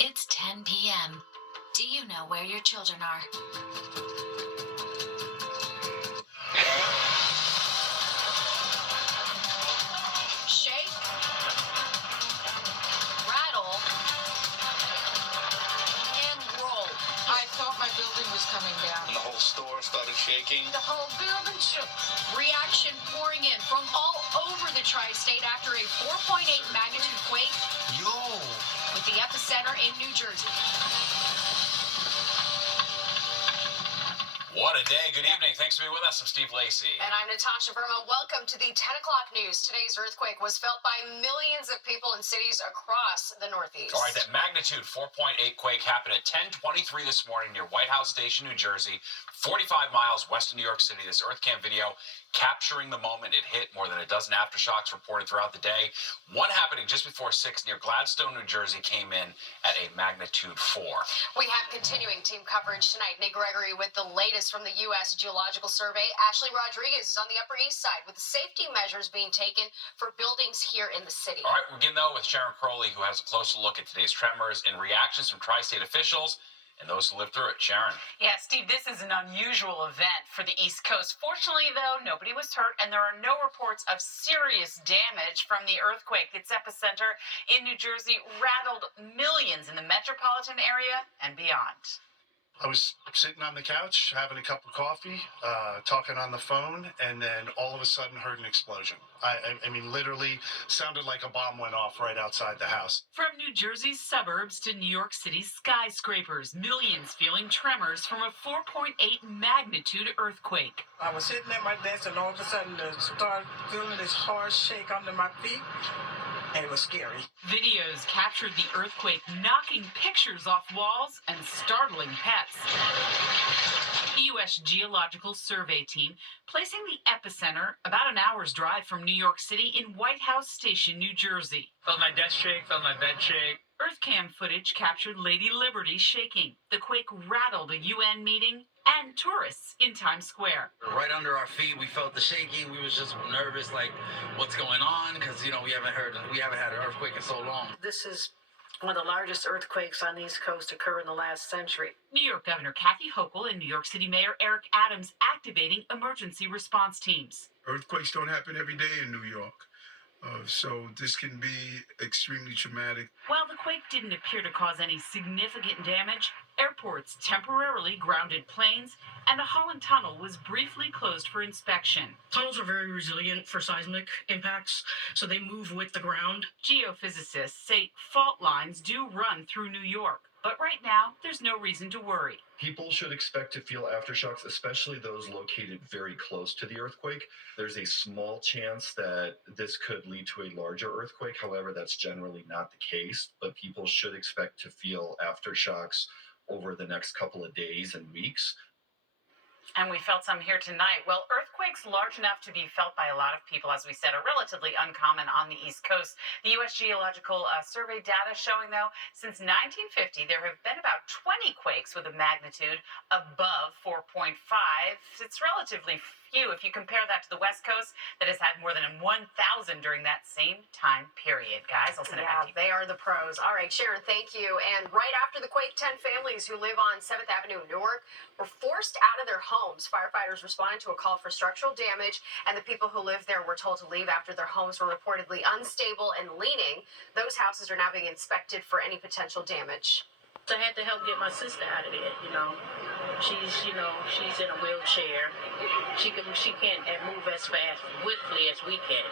It's 10 p.m. Do you know where your children are? Shake, rattle, and roll. I thought my building was coming down. And the whole store started shaking. The whole building shook. Reaction pouring in from all over the tri-state after a 4.8 magnitude quake. Yo! With the epicenter in New Jersey. What a day. Good evening. Thanks for being with us. I'm Steve Lacey. And I'm Natasha Verma. Welcome to the 10 o'clock news. Today's earthquake was felt by millions of people in cities across the Northeast. All right, that magnitude 4.8 quake happened at 10:23 this morning near White House Station, New Jersey, 45 miles west of New York City. This EarthCam video capturing the moment it hit. More than a dozen aftershocks reported throughout the day. One happening just before 6 near Gladstone, New Jersey, came in at a magnitude 4. We have continuing team coverage tonight. Nick Gregory with the latest from the U.S. Geological Survey. Ashley Rodriguez is on the Upper East Side with the safety measures being taken for buildings here in the city. All right, we're beginning though with Sharon Crowley, who has a closer look at today's tremors and reactions from tri-state officials and those who lived through it. Sharon. Yeah, Steve, this is an unusual event for the East Coast. Fortunately, though, nobody was hurt, and there are no reports of serious damage from the earthquake. Its epicenter in New Jersey rattled millions in the metropolitan area and beyond. I was sitting on the couch, having a cup of coffee, talking on the phone, and then all of a sudden heard an explosion. I mean, literally sounded like a bomb went off right outside the house. From New Jersey's suburbs to New York City's skyscrapers, millions feeling tremors from a 4.8 magnitude earthquake. I was sitting at my desk, and all of a sudden I started feeling this hard shake under my feet. And it was scary. Videos captured the earthquake knocking pictures off walls and startling pets. The U.S. Geological Survey team placing the epicenter about an hour's drive from New York City in White House Station, New Jersey. Felt my desk shake, felt my bed shake. EarthCam footage captured Lady Liberty shaking. The quake rattled a UN meeting and tourists in Times Square. Right under our feet, we felt the shaking. We was just nervous, like, what's going on? Because, we haven't had an earthquake in so long. This is one of the largest earthquakes on the East Coast occur in the last century. New York Governor Kathy Hochul and New York City Mayor Eric Adams activating emergency response teams. Earthquakes don't happen every day in New York. So this can be extremely traumatic. While the quake didn't appear to cause any significant damage, airports temporarily grounded planes, and the Holland Tunnel was briefly closed for inspection. Tunnels are very resilient for seismic impacts, so they move with the ground. Geophysicists say fault lines do run through New York, but right now there's no reason to worry. People should expect to feel aftershocks, especially those located very close to the earthquake. There's a small chance that this could lead to a larger earthquake. However, that's generally not the case, but people should expect to feel aftershocks over the next couple of days and weeks. And we felt some here tonight. Well, earthquakes large enough to be felt by a lot of people, as we said, are relatively uncommon on the East Coast. The U.S. Geological Survey data showing, though, since 1950, there have been about 20 quakes with a magnitude above 4.5. It's relatively few if you compare that to the West Coast that has had more than 1,000 during that same time period. Guys, I'll send it back to you. They are the pros. All right, Sharon, thank you. And right after the quake, 10 families who live on 7th Avenue in Newark were forced out of their homes. Firefighters responded to a call for structural damage, and the people who lived there were told to leave after their homes were reportedly unstable and leaning. Those houses are now being inspected for any potential damage. I had to help get my sister out of there, She's in a wheelchair. She can't move as fast, swiftly as we can.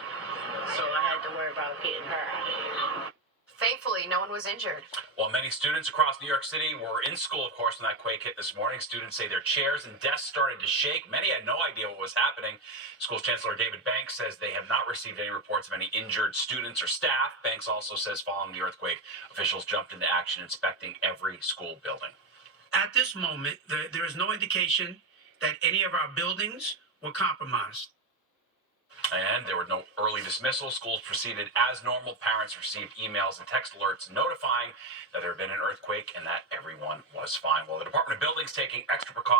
So I had to worry about getting her out. Thankfully, no one was injured. Well, many students across New York City were in school, of course, when that quake hit this morning. Students say their chairs and desks started to shake. Many had no idea what was happening. School Chancellor David Banks says they have not received any reports of any injured students or staff. Banks also says following the earthquake, officials jumped into action inspecting every school building. At this moment, there is no indication that any of our buildings were compromised. And there were no early dismissals. Schools proceeded as normal. Parents received emails and text alerts notifying that there had been an earthquake and that everyone was fine. Well, the Department of Buildings taking extra precautions.